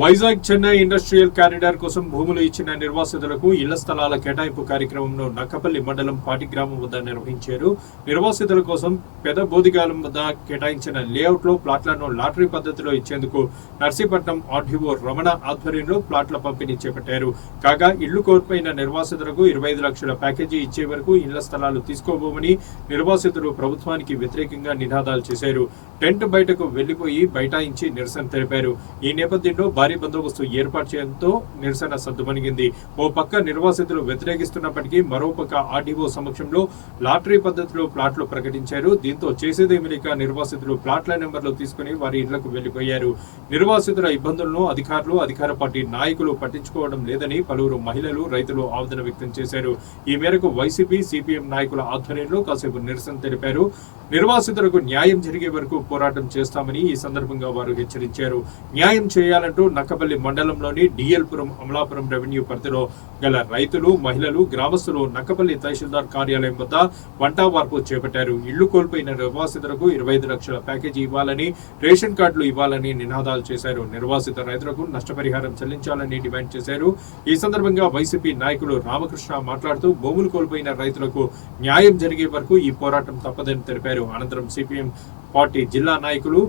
Vizag Chennai industrial corridor కోసం భూములు ఇచ్చిన నిర్వాసితులకు ఇళ్ల స్థలాల కేటాయింపు కార్యక్రమంను నక్కపల్లి మండలం పాటిగ్రామం వద్ద నిర్వహించారు. నిర్వాసితుల కోసం పెద బోధిగాలం వద్ద కేటాయించిన లేఅవుట్ లో ప్లాట్లను లాటరీ పద్ధతిలో ఇచ్చేందుకు నర్సీపట్నం ఆర్డీఓ రమణ ఆధ్వర్యంలో ప్లాట్ల పంపిణీ చేపట్టారు. కాగా ఇళ్లు కోల్పోయిన నిర్వాసితులకు 25 లక్షల ప్యాకేజీ ఇచ్చే వరకు ఇళ్ల స్థలాలు తీసుకోబోమని నిర్వాసితులు ప్రభుత్వానికి వ్యతిరేకంగా నినాదాలు చేశారు. టెంట్ బయటకు వెళ్లిపోయి బైఠాయించి నిరసన తెలిపారు. ఈ నేపథ్యంలో భారీ బందోబస్తు ఏర్పాటు చేయడంతో నిరసన సద్దుమణిగింది. ఓ పక్క నిర్వాసితులు వ్యతిరేకిస్తున్నప్పటికీ మరోపక్క ఆర్డీఓ సమక్షంలో లాటరీ పద్ధతిలో ప్లాట్లు ప్రకటించారు. దీంతో చేసేదేమీ లేక నిర్వాసితులు ప్లాట్ల నెంబర్లు తీసుకుని వారి ఇళ్లకు వెళ్లిపోయారు. నిర్వాసితుల ఇబ్బందులను అధికారులు, అధికార పార్టీ నాయకులు పట్టించుకోవడం లేదని పలువురు మహిళలు, రైతులు ఆవేదన వ్యక్తం చేశారు. ఈ మేరకు వైసీపీ, సిపిఎం నాయకుల ఆధ్వర్యంలో కాసేపు నిరసన తెలిపారు. నిర్వాసితులకు న్యాయం జరిగే వరకు పోరాటం చేస్తామని ఈ సందర్భంగా వారు హెచ్చరించారు. న్యాయం చేయాలంటూ నక్కపల్లి మండలంలోని డిఎల్పురం, అమలాపురం రెవెన్యూ పరిధిలో గల రైతులు, మహిళలు, గ్రామస్తులు నక్కపల్లి తహసీల్దార్ కార్యాలయం వద్ద వంటా వార్పు చేపట్టారు. ఇళ్లు కోల్పోయిన నిర్వాసితులకు 25 లక్షల ప్యాకేజీ ఇవ్వాలని, రేషన్ కార్డులు ఇవ్వాలని నినాదాలు చేశారు. నిర్వాసిత రైతులకు నష్టపరిహారం చెల్లించాలని డిమాండ్ చేశారు. ఈ సందర్భంగా వైసీపీ నాయకులు రామకృష్ణ మాట్లాడుతూ భూములు కోల్పోయిన రైతులకు న్యాయం జరిగే వరకు ఈ పోరాటం తప్పదని తెలిపారు. అనంతరం సిపిఎం పార్టీ జిల్లా నాయకులు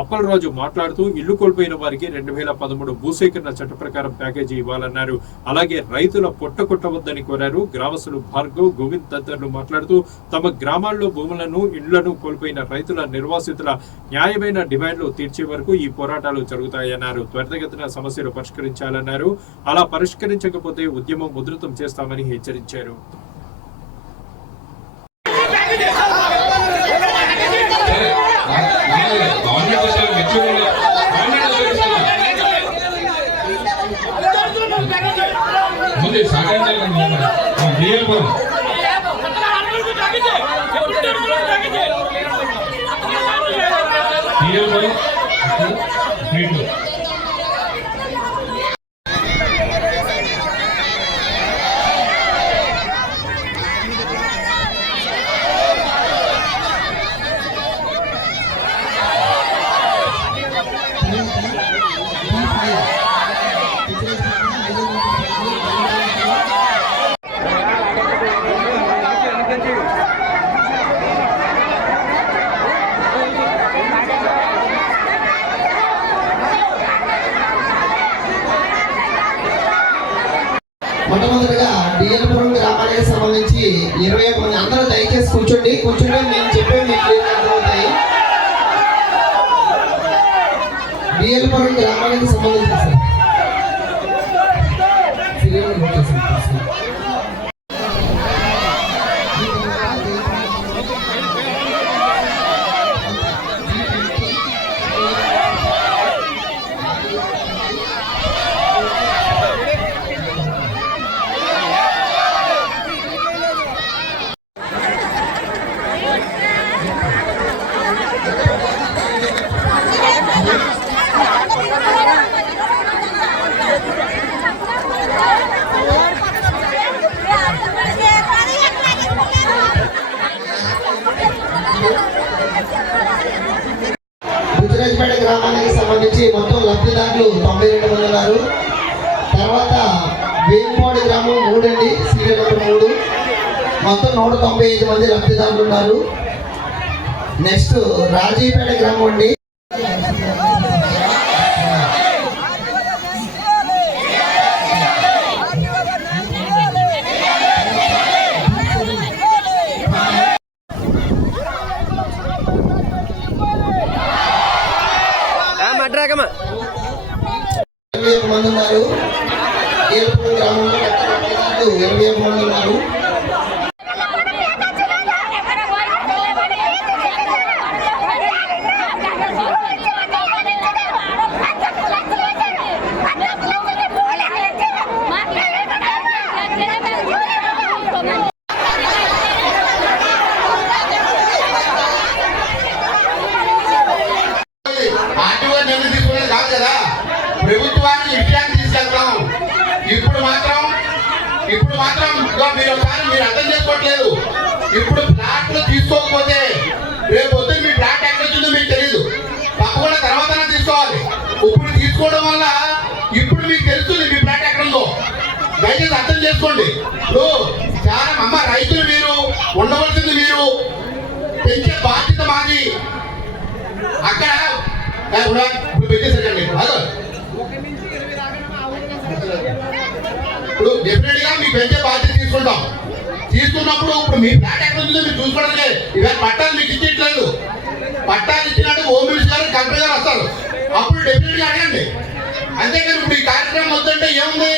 అప్పలరాజు మాట్లాడుతూ ఇల్లు కోల్పోయిన వారికి 2013 భూసేకరణ చట్ట ప్రకారం ప్యాకేజీ ఇవ్వాలన్నారు. అలాగే రైతుల పొట్టకొట్టవద్దని కోరారు. గ్రామస్తులు భార్గవ్, గోవింద్ తదితరులు మాట్లాడుతూ తమ గ్రామాల్లో భూములను, ఇళ్లను కోల్పోయిన రైతుల, నిర్వాసితుల న్యాయమైన డిమాండ్లు తీర్చే వరకు ఈ పోరాటాలు జరుగుతాయన్నారు. త్వరితగతిన సమస్యలు పరిష్కరించాలన్నారు. అలా పరిష్కరించకపోతే ఉద్యమం ఉధృతం చేస్తామని హెచ్చరించారు. మొట్టమొదటిగా డిఎల్పురం గ్రామానికి సంబంధించి 21 మంది అందరూ దయచేసి కూర్చోండి. మేము చెప్పే మీకు అర్థమవుతాయి. డిఎల్పురం గ్రామానికి సంబంధించి బుజ్జిరాజపేట గ్రామానికి సంబంధించి మొత్తం లబ్ధిదారులు 92 మంది ఉన్నారు. తర్వాత వేంపాడి గ్రామం 3 అండి, సీరియల్ నెంబర్ 3, మొత్తం 195 మంది లబ్ధిదారులు ఉన్నారు. నెక్స్ట్ రాజీపేట గ్రామం అండి, మంది ఉన్నారు. గ్రామంలో 21 మంది ఉన్నారు. ప్రభుత్వాన్ని విషయాన్ని తీసుకెళ్తాం. ఇప్పుడు మాత్రం మీరు అర్థం చేసుకోవట్లేదు. ఇప్పుడు ప్లాట్లు తీసుకోకపోతే రేపు పొద్దున మీ ప్లాట్ ఎక్కడ వచ్చిందో మీకు తెలియదు. తప్పకుండా తర్వాత తీసుకోవాలి. ఇప్పుడు తీసుకోవడం వల్ల దయచేసి అర్థం చేసుకోండి. ఇప్పుడు చాలా అమ్మ రైతులు మీరు, ఉండవలసింది మీరు, పెంచే బాధ్యత మాది. అక్కడ ఇప్పుడు పెట్టేసరికండి. ఇప్పుడు డెఫినెట్ గా మీ పెంచే బాధ్యత తీసుకున్నప్పుడు ఇప్పుడు మీ ఫ్లాట్ ఎక్కడ ఉందో మీరు చూసుకోవడానికి ఇవాళ పట్టాలు మీకు ఇచ్చేయట్లేదు. పట్టాలు ఇచ్చినట్టు హోమ్ మినిస్టర్ గారు, కలెక్టర్ గారు వస్తారు, అప్పుడు డెఫినెట్ గా అడగండి. అంతేకాని ఇప్పుడు ఈ కార్యక్రమం వద్దంటే ఏముంది,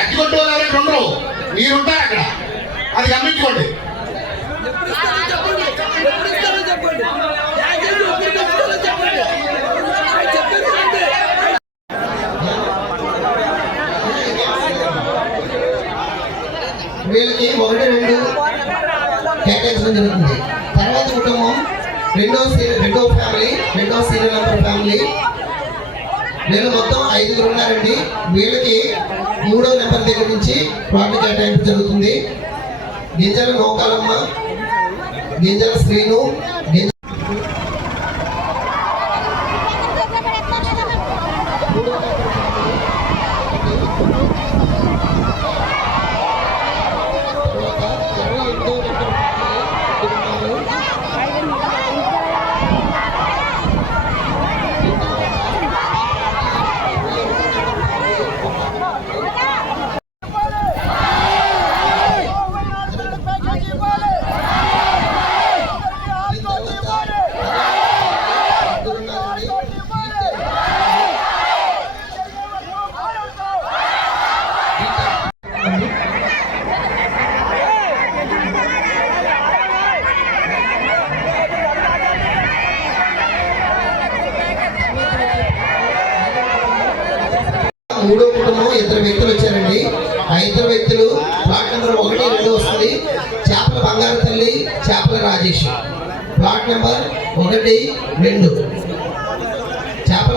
ఎక్కగొట్టు వాళ్ళు ఎవరైనా ఉండరు, మీరుంటారు అక్కడ. అది గమనించుకోండి. వీళ్ళకి 1, 2 కేటాయించడం జరుగుతుంది. తర్వాత కుటుంబం రెండో ఫ్యామిలీ, రెండో సీరియల్ నంబర్ ఫ్యామిలీ, వీళ్ళు మొత్తం 5 ఉన్నారండి. వీళ్ళకి 3వ నెంబర్ దగ్గర నుంచి ప్లాట్ కేటాయింపు జరుగుతుంది. గింజల నోకాలమ్మ, గింజల శ్రీను, మూడో కుటుంబం 2 వ్యక్తులు వచ్చారండి. ఆ 2 వ్యక్తులు ప్లాట్ నెంబర్ 1, 2 వస్తుంది. చేపల బంగారు తల్లి, చేపల రాజేష్. ప్లాట్ నెంబర్ 1, 2 చేపల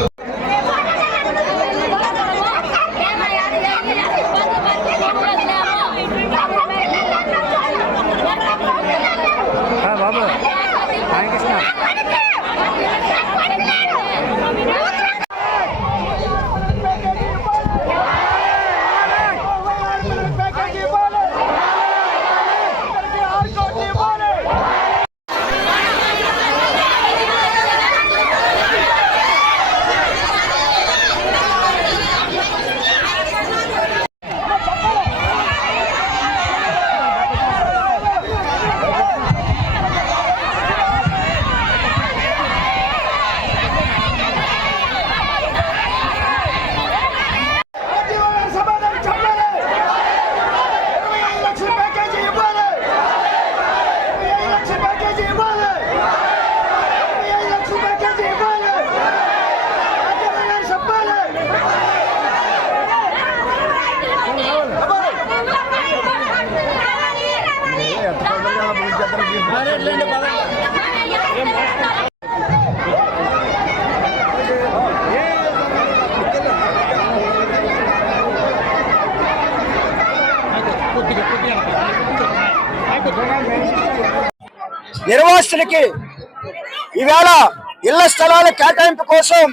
నిర్వాసితులకి ఈవేళ ఇళ్ల స్థలాల కేటాయింపు కోసం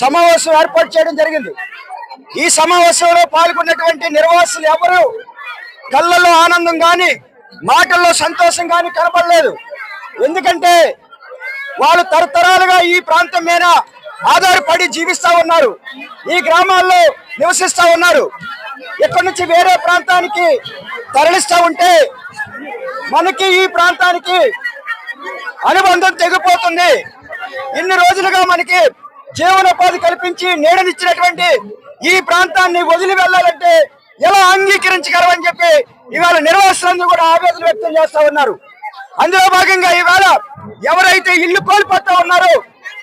సమావేశం ఏర్పాటు చేయడం జరిగింది. ఈ సమావేశంలో పాల్గొన్నటువంటి నిర్వాసితులు ఎవరు కళ్ళల్లో ఆనందం కానీ మాటల్లో సంతోషం కానీ కనపడలేదు. ఎందుకంటే వాళ్ళు తరతరాలుగా ఈ ప్రాంతం మీద ఆధారపడి జీవిస్తా ఉన్నారు, ఈ గ్రామాల్లో నివసిస్తా ఉన్నారు. ఇక్కడి నుంచి వేరే ప్రాంతానికి తరలిస్తా ఉంటే మనకి ఈ ప్రాంతానికి అనుబంధం తెగిపోతుంది. ఇన్ని రోజులుగా మనకి జీవనోపాధి కల్పించి నీడనిచ్చినటువంటి ఈ ప్రాంతాన్ని వదిలి వెళ్ళాలంటే ఎలా అంగీకరించగలమని చెప్పి ఇవాళ నిర్వాసితులందరూ కూడా ఆవేదన వ్యక్తం చేస్తా ఉన్నారు. అందులో భాగంగా ఇవాళ ఎవరైతే ఇల్లు కోల్పోతా ఉన్నారో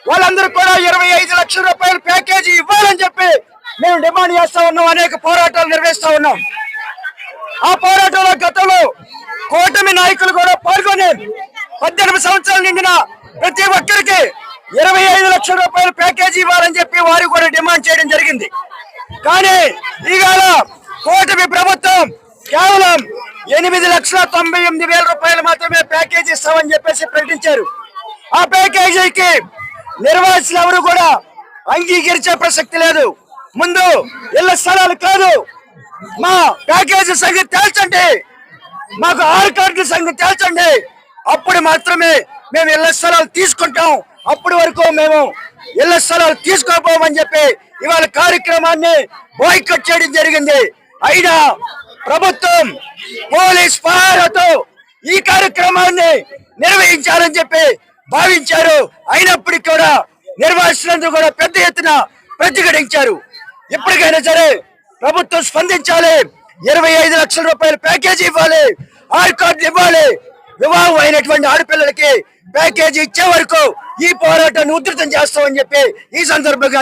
వాళ్ళందరూ కూడా 25 లక్షల రూపాయల ప్యాకేజీ ఇవ్వాలని చెప్పి మేము డిమాండ్ చేస్తా ఉన్నాం. అనేక పోరాటాలు నిర్వహిస్తా ఉన్నాం. ఆ పోరాటంలో గతంలో కూటమి నాయకులు కూడా పాల్గొని 18 సంవత్సరాలు నిండిన ప్రతి ఒక్కరికి 25 లక్షల రూపాయల ప్యాకేజీ ఇవ్వాలని చెప్పి వారు కూడా డిమాండ్ చేయడం జరిగింది. కానీ ఈవేళ కూటమి ప్రభుత్వం కేవలం 8,98,000 రూపాయలు మాత్రమే ప్యాకేజీ ఇస్తామని చెప్పేసి ప్రకటించారు. ఆ ప్యాకేజీకి నిర్వాసితులు ఎవరు కూడా అంగీకరించే ప్రసక్తి లేదు. ముందు ఇళ్ల స్థలాలు కాదు, మా ప్యాకేజీ సంగతి తేల్చండి, మాకు 6 కార్డుల సంగతి తేల్చండి. అప్పుడు మాత్రమే మేము ఇళ్ల స్థలాలు తీసుకుంటాం. అప్పటి వరకు మేము ఇళ్ల స్థలాలు తీసుకోపోమని చెప్పి ఇవాళ కార్యక్రమాన్ని బాయ్కట్ చేయడం జరిగింది. అయినా ప్రభుత్వం పోలీస్ పహారాతో ఈ కార్యక్రమాన్ని నిర్వహించాలని చెప్పి భావించారు. అయినప్పటికీ కూడా నిర్వాసితులందరూ కూడా పెద్ద ఎత్తున ప్రతిఘటించారు. ఇప్పటికైనా సరే ప్రభుత్వం స్పందించాలి. 25 లక్షల రూపాయల ప్యాకేజీ ఇవ్వాలి, 6 కార్డులు ఇవ్వాలి. వివాహం అయినటువంటి ఆడపిల్లలకి ప్యాకేజీ ఇచ్చే వరకు ఈ పోరాటాన్ని ఉధృతం చేస్తామని చెప్పి ఈ సందర్భంగా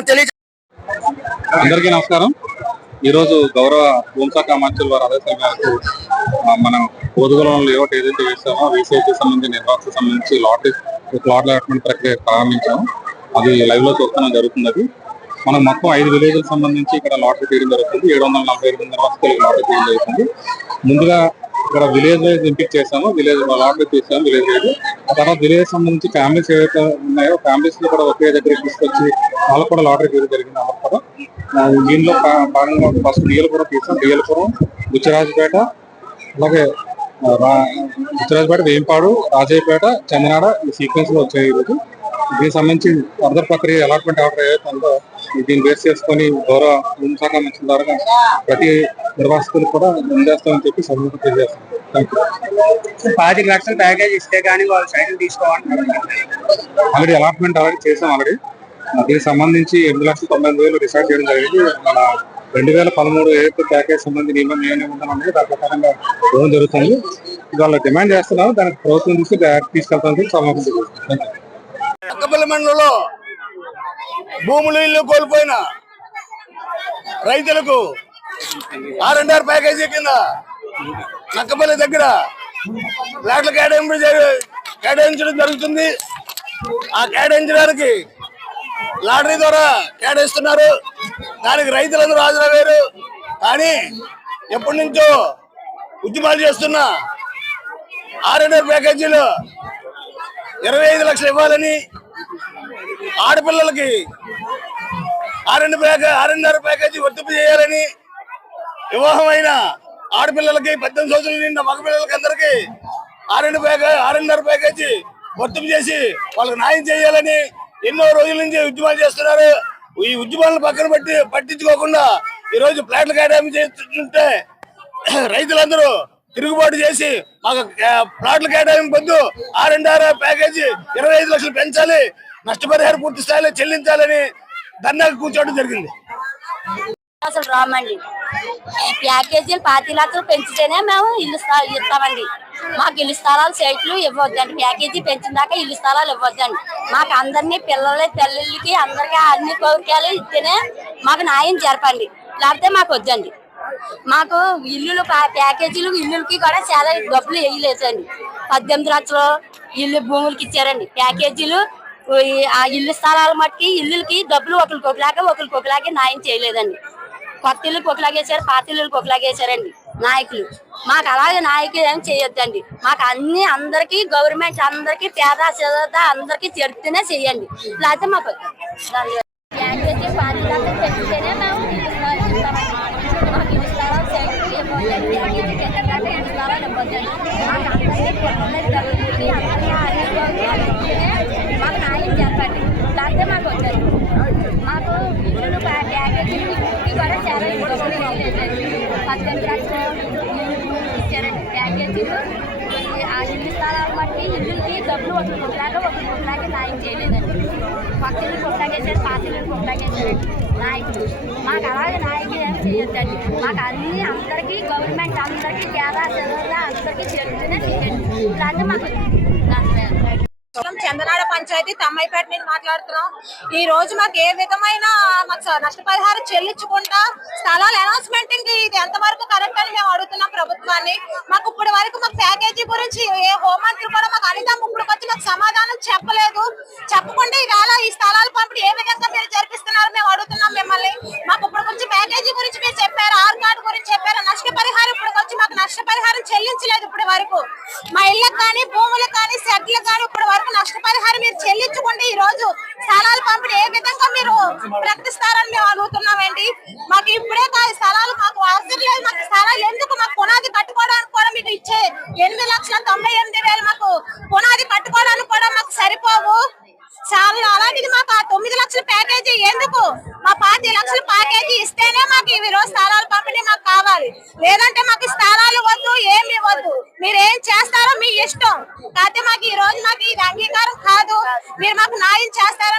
అందరికీ నమస్కారం. ఈరోజు గౌరవ హోంశాఖ మంత్రుల వారి ఆదేశాల మేరకు మనం పొదుగులో లేఅవుట్ ఏదైతే వేసామో రీసైకి సంబంధించి నిర్వాహకు సంబంధించి లాట్ అలాట్మెంట్ ప్రక్రియ ప్రారంభించాము. అది లైవ్ లో చూడటం జరుగుతుంది. అది మనం మొత్తం 5 విలేజ్లకు సంబంధించి ఇక్కడ లాటరీ తీయడం జరుగుతుంది. 748 నిర్వాసితులకు లాటరీ తీయడం జరుగుతుంది. ముందుగా ఇక్కడ విలేజ్ వైజ్ ఎంపిక చేసాము, విలేజ్ లాటరీ తీసాము విలేజ్ వైజ్. ఆ తర్వాత విలేజ్ సంబంధించి ఫ్యామిలీస్ ఏవైతే ఉన్నాయో ఫ్యామిలీస్ లో కూడా ఒకే దగ్గరికి తీసుకొచ్చి వాళ్ళకు కూడా లాటరీ తీయడం జరిగింది. వాళ్ళకు కూడా దీనిలో భాగంగా ఫస్ట్ డిఎల్పురం తీసాం. డిఎల్పురం, బుచ్చిరాజుపేట, అలాగే బుచ్చిరాజుపేట, వేంపాడు, రాజయ్యపేట, చందనాడ ఈ సీక్వెన్స్ లో వచ్చాయి. ఈరోజు దీనికి సంబంధించి ఫర్దర్ ప్రక్రియ అలాట్మెంట్ ఆర్డర్ ఏదైతే ఉందో దీన్ని బేస్ చేసుకొని గౌరవ హోంశాఖ మంత్రుల ద్వారా ప్రతి నిర్వాసితులు కూడా అందజేస్తామని చెప్పి సభకు తెలియజేస్తాం. 25 లక్షల ప్యాకేజ్ ఇస్తే కానీ వాళ్ళు సైకిల్ తీసుకోవాలంటారు. ఆల్రెడీ అలాట్మెంట్ ఆల్రెడీ చేసాం. ఆల్రెడీ దీనికి సంబంధించి 8,98,000 డిసైడ్ చేయడం జరిగింది. మన 2013 ఏదైతే ప్యాకేజ్ సంబంధించి నియమం అనేది దాని ప్రకారంగా ఇవ్వడం జరుగుతుంది. వాళ్ళు డిమాండ్ చేస్తున్నారు, దానికి ప్రభుత్వం తీసుకెళ్తామని సమావేశం. నక్కపల్లి మండలంలో భూములు ఇల్లు కోల్పోయిన రైతులకు R&R ప్యాకేజీ కింద నక్కపల్లి దగ్గర ఫ్లాట్లు కేటాయించడం జరుగుతుంది. ఆ కేటాయించడానికి లాటరీ ద్వారా కేటాయిస్తున్నారు. దానికి రైతులందరూ హాజరయ్యారు. కానీ ఎప్పటి నుంచో ఉద్యమాలు చేస్తున్న R&R ప్యాకేజీలో 25 లక్షలు ఇవ్వాలని, ఆడపిల్లలకి R&R ప్యాకేజీ వర్తింపు చేయాలని, వివాహమైన ఆడపిల్లలకి 18 సంవత్సరాలు నిండిన మగపిల్లలకి అందరికీ R&R ప్యాకేజీ వర్తింపు చేసి వాళ్ళకి న్యాయం చేయాలని ఎన్నో రోజుల నుంచి ఉద్యమాలు చేస్తున్నారు. ఈ ఉద్యమాలను పక్కన పట్టించుకోకుండా ఈరోజు ప్లాట్లు కేటాయింపు చేస్తుంటే రైతులందరూ తిరుగుబాటు చేసి మాకు ప్లాట్లు కేటాయింపు వద్దు, R&R ప్యాకేజీ 25 లక్షలు పెంచాలి, నష్టపరిహారం పూర్తి స్థాయిలో చెల్లించాలని ధర్నాకు కూర్చోవడం జరిగింది. అసలు రామండి, ప్యాకేజీలు 25 లక్షలు పెంచితేనే మేము ఇల్లు ఇస్తామండి. మాకు ఇల్లు స్థలాలు సైట్లు ఇవ్వద్దండి. ప్యాకేజీ పెంచిన దాకా ఇల్లు స్థలాలు ఇవ్వద్దండి. మాకు అందరినీ పిల్లల తల్లికి అందరికీ అన్ని కోరికలు ఇస్తేనే మాకు న్యాయం జరపండి, లేకపోతే మాకు వద్దండి. మాకు ఇల్లులు ప్యాకేజీలు ఇల్లులకి కూడా చాలా డబ్బులు వేయలేదండి. 18 లక్షలు ఇల్లు భూములకి ఇచ్చారండి. ప్యాకేజీలు ఆ ఇల్లు స్థలాల మట్టుకి ఇల్లులకి డబ్బులు ఒకరికొకలాగే న్యాయం చేయలేదండి. కొత్త ఇల్లుకి ఒకలాగేసారు, పాత ఇల్లుకి ఒకలాగేసారండి నాయకులు. మాకు అలాగే నాయకులు ఏం చేయొద్దండి. మాకు అన్ని అందరికీ గవర్నమెంట్ అందరికీ పేద అందరికీ చెప్తేనే చెయ్యండి, లేకపోతే మాకు ప్యాకేజీ 25 లక్షలు పెంచితేనే మేము మాకు ఇల్లు స్థలాలు ప్యాకేజీ కింద దాకా ఇల్లు స్థలాలు ఇవ్వద్దండి. మాకు అందరికీ మాకు న్యాయం చెప్పండి, లేకపోతే మాకు వద్దండి. మాకు ఇల్లు ప్యాకేజీలు కూడా చాలా డబ్బులు వేయలేదండి. 18 లక్షలు ఇచ్చారండి ప్యాకేజీలు. ఆ ఇల్లు స్థలాలు బట్టి ఇల్లుకి డబ్బులు ఒకరికొకలాగే న్యాయం చేయలేదండి. కొత్త ఇల్లు కొట్లాగేసారు, పాత ఇల్లు కొట్లాగేసారండి నాయకులు. మాకు అలాగే నాయకులు ఏం చేయొద్దండి. మాకు అన్ని అందరికీ గవర్నమెంట్ అందరికీ పేద అందరికీ చేరుతూనే చేయండి, లేకపోతే మాకు చందనాడ పంచాయతీ తమ్మాయిపేట నుంచి మాట్లాడుతున్నాం. ఈ రోజు మాకు ఏ విధమైన నష్టపరిహారం చెల్లించకుండా స్థలాల అనౌన్స్మెంట్ ఇది ఎంతవరకు కరెక్ట్ అని మేము అడుగుతున్నాం ప్రభుత్వాన్ని. మాకు ఇప్పటి వరకు మాకు ప్యాకేజీ గురించి ఏ హోంమంత్రి కూడా మాకు అనితం ఇప్పుడు వచ్చి మాకు సమాధానం చెప్పలేదు. చెప్పకుండా ఈవేళ ఈ స్థలాల పంపిణీ ఏ విధంగా మీరు జరిపిస్తున్నారు మేము అడుగుతున్నాం మిమ్మల్ని. మాకు ఇప్పుడు కొంచెం ప్యాకేజీ గురించి మీరు చెప్పారు, ఆర్ కార్డు గురించి చెప్పారు, నష్టపరిహారం ఇప్పుడు వచ్చి మాకు నష్టపరిహారం చెల్లించలేదు. ఇప్పటి వరకు మా ఇళ్ళకి కానీ భూములకు కానీ సెట్లకు కానీ ఇప్పటి వరకు నష్టపరిహారం మీరు చెల్లించుకుంటే ఈ రోజు స్థలాలు పంపిణీ ఏ విధంగా మీరు ప్రకటిస్తారని మేము అడుగుతున్నామండి. మాకు ఇప్పుడే స్థలాలు మాకు అవసరం లేదు మాకు స్థలాలు ఎందుకు, మాకు పునాది కట్టుకోవడానికి కూడా మీకు ఇచ్చే 8,98,000 మాకు పునాది కట్టుకోవడానికి కూడా మాకు సరిపోవు. చాలా అలాంటిది మాకు ఆ 9 లక్షల ప్యాకేజీ ఎందుకు? మా 10 లక్షల ప్యాకేజీ ఇస్తేనే మాకు ఈ రోజు స్థలాలు పంపిణీ మాకు కావాలి, లేదంటే మాకు స్థలాలు వద్దు, ఏమి వద్దు. మీరు ఏం చేస్తారో మీ ఇష్టం, కాకపోతే మాకు ఈ రోజు మాకు ఇది అంగీకారం కాదు. మీరు మాకు న్యాయం చేస్తారో